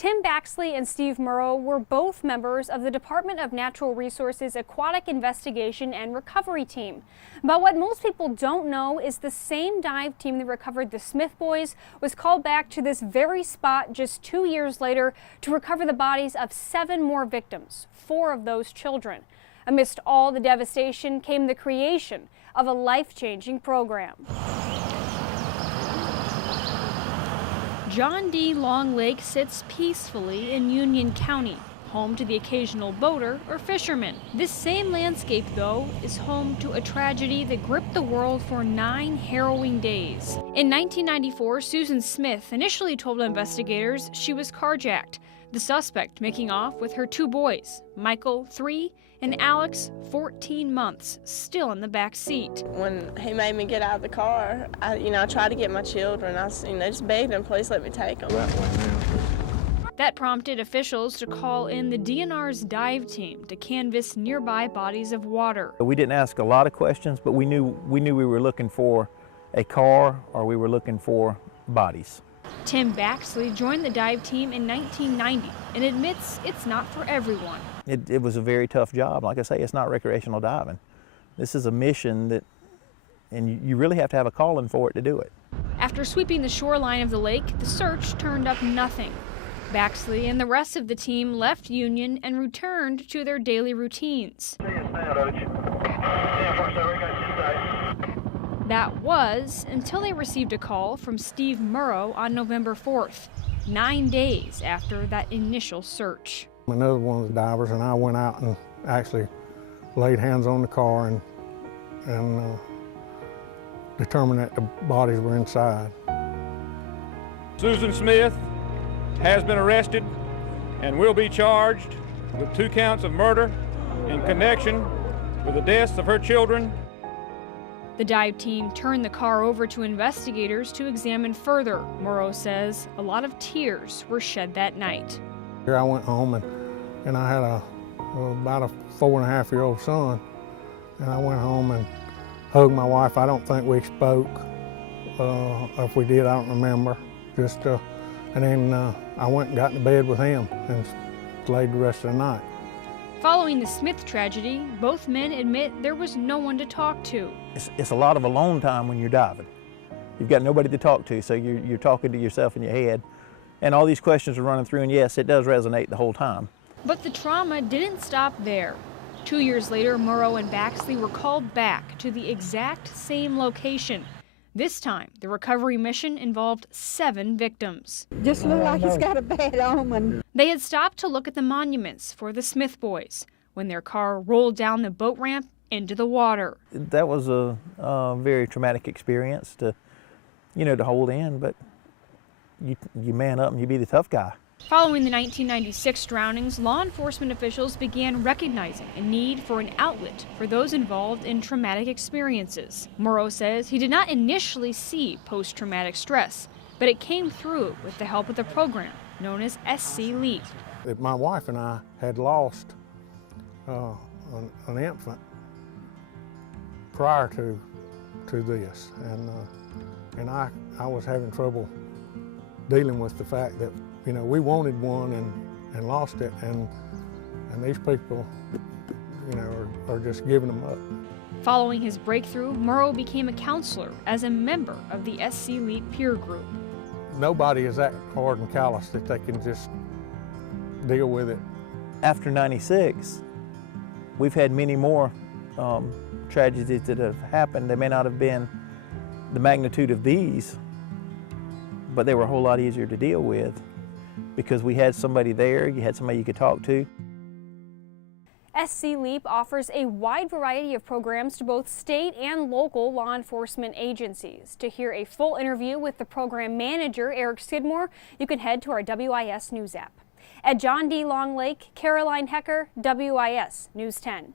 Tim Baxley and Steve Murrow were both members of the Department of Natural Resources Aquatic Investigation and Recovery Team. But what most people don't know is the same dive team that recovered the Smith boys was called back to this very spot just 2 years later to recover the bodies of 7 more victims, 4 of those children. Amidst all the devastation came the creation of a life-changing program. John D. Long Lake sits peacefully in Union County, home to the occasional boater or fisherman. This same landscape, though, is home to a tragedy that gripped the world for 9 harrowing days. In 1994, Susan Smith initially told investigators she was carjacked, the suspect making off with her 2 boys, Michael, 3, and Alex, 14 months, still in the back seat. When he made me get out of the car, I tried to get my children. I just begged him, please let me take them. That prompted officials to call in the DNR's dive team to canvass nearby bodies of water. We didn't ask a lot of questions, but we knew we were looking for a car or we were looking for bodies. Tim Baxley joined the dive team in 1990 and admits it's not for everyone. It was a very tough job. Like I say, it's not recreational diving. This is a mission and you really have to have a calling for it to do it. After sweeping the shoreline of the lake, the search turned up nothing. Baxley and the rest of the team left Union and returned to their daily routines. That was until they received a call from Steve Murrow on November 4th, 9 days after that initial search. Another one of the divers and I went out and actually laid hands on the car and determined that the bodies were inside. Susan Smith has been arrested and will be charged with 2 counts of murder in connection with the deaths of her children. The dive team turned the car over to investigators to examine further. Murrow says a lot of tears were shed that night. Here I went home and I had about a 4.5-year-old son, and I went home and hugged my wife. I don't think we spoke. If we did, I don't remember. And then I went and got into bed with him and laid the rest of the night. Following the Smith tragedy, both men admit there was no one to talk to. It's a lot of alone time when you're diving. You've got nobody to talk to, so you're talking to yourself in your head. And all these questions are running through, and yes, it does resonate the whole time. But the trauma didn't stop there. 2 years later, Murrow and Baxley were called back to the exact same location. This time, the recovery mission involved 7 victims. Just looked like it's got a bad omen. They had stopped to look at the monuments for the Smith boys when their car rolled down the boat ramp into the water. That was a very traumatic experience to hold in, but you man up and you be the tough guy. Following the 1996 drownings, law enforcement officials began recognizing a need for an outlet for those involved in traumatic experiences. Murrow says he did not initially see post-traumatic stress, but it came through with the help of the program known as SC LEAP. My wife and I had lost an infant prior to this, and I was having trouble dealing with the fact that we wanted one and lost it, and these people are just giving them up. Following his breakthrough, Murrow became a counselor as a member of the SC LEAP peer group. Nobody is that hard and callous that they can just deal with it. After '96, we've had many more tragedies that have happened. They may not have been the magnitude of these, but they were a whole lot easier to deal with because we had somebody there, you had somebody you could talk to. SC LEAP offers a wide variety of programs to both state and local law enforcement agencies. To hear a full interview with the program manager, Eric Skidmore, you can head to our WIS News app. At John D. Long Lake, Caroline Hecker, WIS News 10.